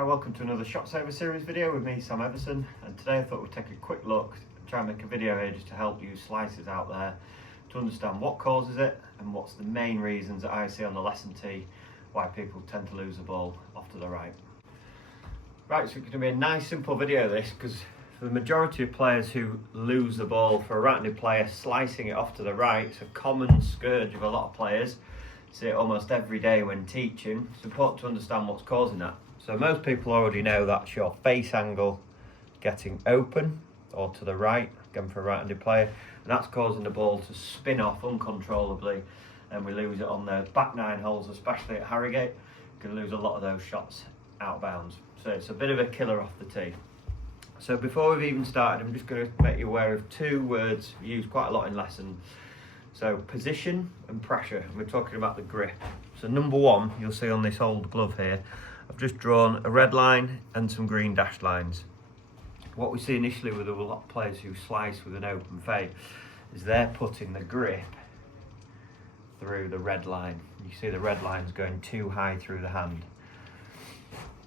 Hi, welcome to another Shot Saver series video with me, Sam Everson, and today I thought we'd take a quick look, try and make a video here just to help you slicers out there to understand what causes it and what's the main reasons that I see on the lesson tee why people tend to lose the ball off to the right. Right, so it's going to be a nice simple video this, because for the majority of players who lose the ball, for a right-handed player, slicing it off to the right, it's a common scourge of a lot of players. See it almost every day when teaching. It's important to understand what's causing that. So most people already know that's your face angle getting open or to the right, again for a right-handed player, and that's causing the ball to spin off uncontrollably, and we lose it on those back nine holes, especially at Harrogate. You can lose a lot of those shots out of bounds. So it's a bit of a killer off the tee. So before we've even started, I'm just going to make you aware of two words used quite a lot in lessons. So position and pressure, and we're talking about the grip. So number one, you'll see on this old glove here, I've just drawn a red line and some green dashed lines. What we see initially with a lot of players who slice with an open fade is they're putting the grip through the red line. You see the red line's going too high through the hand.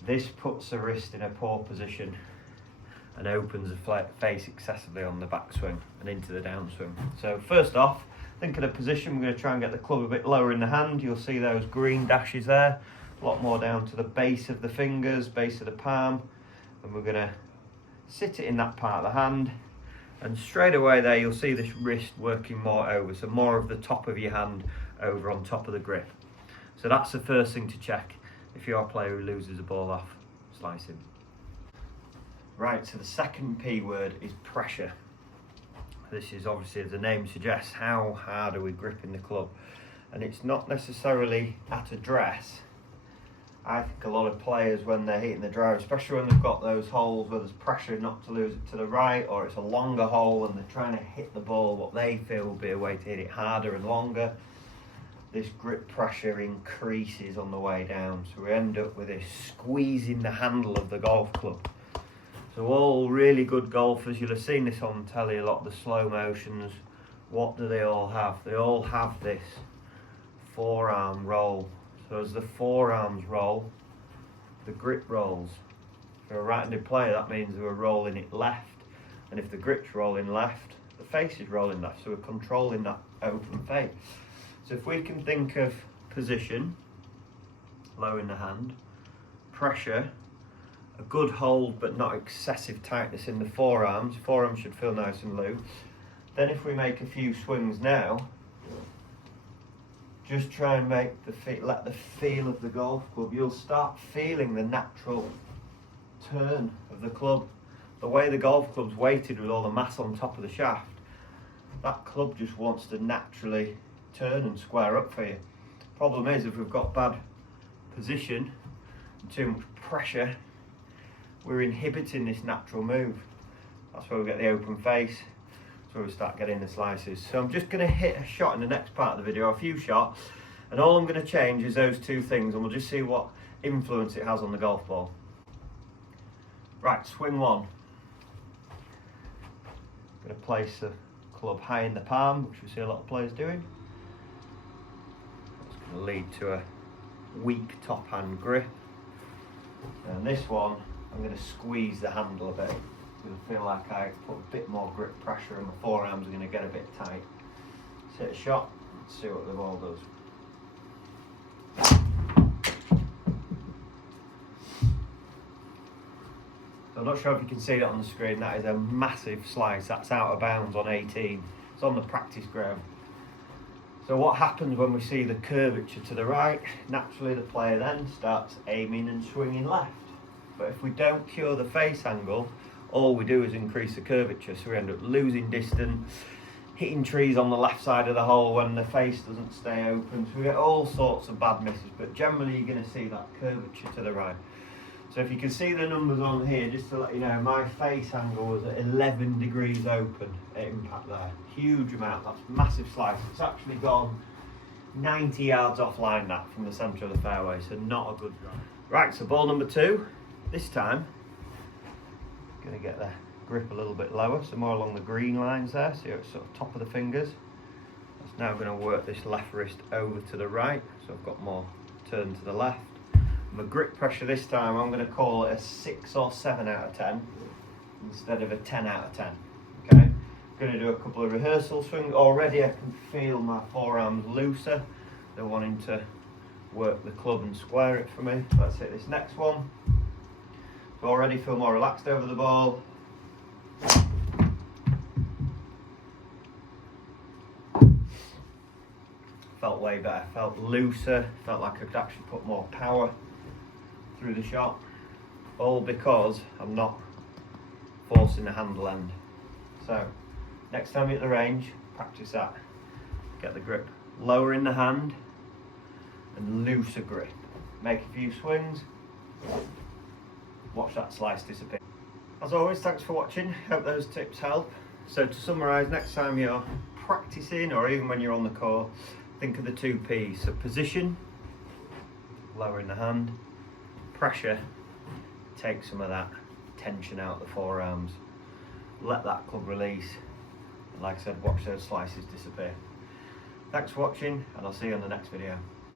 This puts the wrist in a poor position and opens the face excessively on the backswing and into the downswing. So first off, think of the position. We're going to try and get the club a bit lower in the hand. You'll see those green dashes there, a lot more down to the base of the fingers, base of the palm, and we're going to sit it in that part of the hand, and straight away there you'll see this wrist working more over, so more of the top of your hand over on top of the grip. So that's the first thing to check if you're a player who loses the ball off slicing. Right, so the second P word is pressure. This is obviously, as the name suggests, how hard are we gripping the club? And it's not necessarily at address. I think a lot of players, when they're hitting the driver, especially when they've got those holes where there's pressure not to lose it to the right, or it's a longer hole and they're trying to hit the ball what they feel will be a way to hit it harder and longer, this grip pressure increases on the way down. So we end up with this squeezing the handle of the golf club. So all really good golfers, you'll have seen this on telly a lot, the slow motions. What do they all have? They all have this forearm roll. So as the forearms roll, the grip rolls. For a right-handed player, that means we're rolling it left. And if the grip's rolling left, the face is rolling left. So we're controlling that open face. So if we can think of position, low in the hand, pressure, a good hold but not excessive tightness in the forearms. Forearms should feel nice and loose. Then if we make a few swings now, just try and make let the feel of the golf club. You'll start feeling the natural turn of the club. The way the golf club's weighted with all the mass on top of the shaft, that club just wants to naturally turn and square up for you. Problem is, if we've got bad position and too much pressure, we're inhibiting this natural move. That's where we get the open face. That's where we start getting the slices. So I'm just going to hit a shot in the next part of the video, a few shots, and all I'm going to change is those two things, and we'll just see what influence it has on the golf ball. Right, swing one. I'm going to place the club high in the palm, which we see a lot of players doing. That's going to lead to a weak top hand grip. And this one, I'm going to squeeze the handle a bit, because I feel like I put a bit more grip pressure and my forearms are going to get a bit tight. Let's hit a shot and see what the ball does. So I'm not sure if you can see that on the screen, that is a massive slice, that's out of bounds on 18. It's on the practice ground. So what happens when we see the curvature to the right? Naturally the player then starts aiming and swinging left. But if we don't cure the face angle, all we do is increase the curvature, so we end up losing distance, hitting trees on the left side of the hole when the face doesn't stay open, so we get all sorts of bad misses, but generally you're going to see that curvature to the right. So if you can see the numbers on here, just to let you know, my face angle was at 11 degrees open at impact there. Huge amount, that's massive slice. It's actually gone 90 yards offline that from the centre of the fairway, so not a good drive. Right, so ball number two. This time, I'm going to get the grip a little bit lower, so more along the green lines there, so it's sort of top of the fingers. That's now going to work this left wrist over to the right, so I've got more turn to the left. My grip pressure this time, I'm going to call it a 6 or 7 out of 10 instead of a 10 out of 10. Okay, I'm going to do a couple of rehearsal swings. Already I can feel my forearms looser. They're wanting to work the club and square it for me. Let's hit this next one. So already feel more relaxed over the ball. Felt way better, felt looser, felt like I could actually put more power through the shot. All because I'm not forcing the handle end. So next time you're at the range, practice that. Get the grip lower in the hand and looser grip. Make a few swings, watch that slice disappear. As always, thanks for watching, hope those tips help. So to summarise, next time you're practicing or even when you're on the court, think of the 2 P's. So position, lowering the hand, pressure, take some of that tension out of the forearms, let that club release, and like I said, watch those slices disappear. Thanks for watching, and I'll see you on the next video.